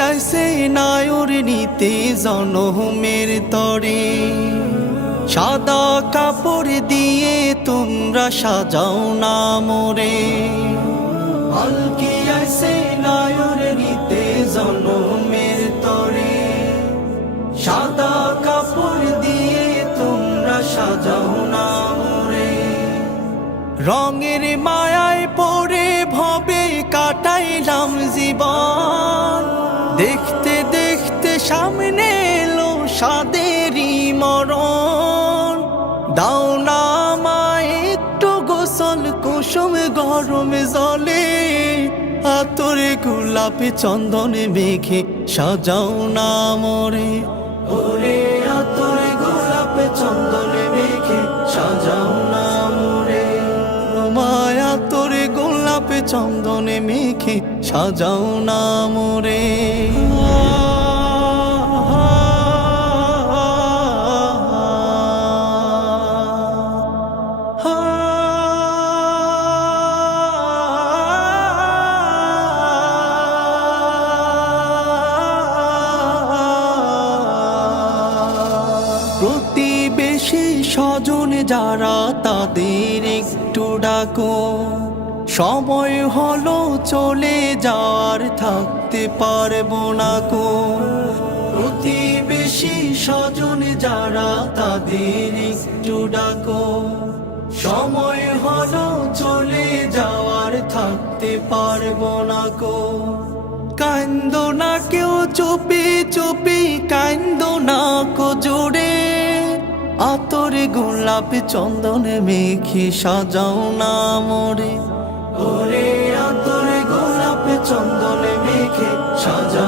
আইসে নায়র নিতে জনমের তরে। সাদা কাপড় দিয়ে তোমরা সাজাও না মোরে। পালকি আইসে নায়র নিতে জনমের তরে। সাদা কাপড় দিয়ে তোমরা সাজাও না মোরে। রঙের মায়ায় পড়ে দেখতে দেখতে সামনে এলো সাদেরই মরণ। দাও না মা একটু গোসল, কুসুম গরম জলে। আতরে গোলাপে চন্দনে মেঘে সাজাও না মরে। ওরে চন্দনে মেখে সাজাও না মোরে। প্রতিবেশী স্বজন যারা তাদের একটু ডাকো। সময় হলো চলে যাওয়ার, থাকতে পারব না কো। প্রতিবেশী স্বজন যারা, তাদের একটু ডাকো। সময় হলো চলে যাওয়ার, থাকতে পারব না কো। কান্দ না কেউ, চুপি চুপি কান্দ না কো জোরে। আতরে গোলাপ চন্দনে মেঘে সাজাও না মোরে। ওরে আতরে গোলাপে চন্দনে মেখে সাজাও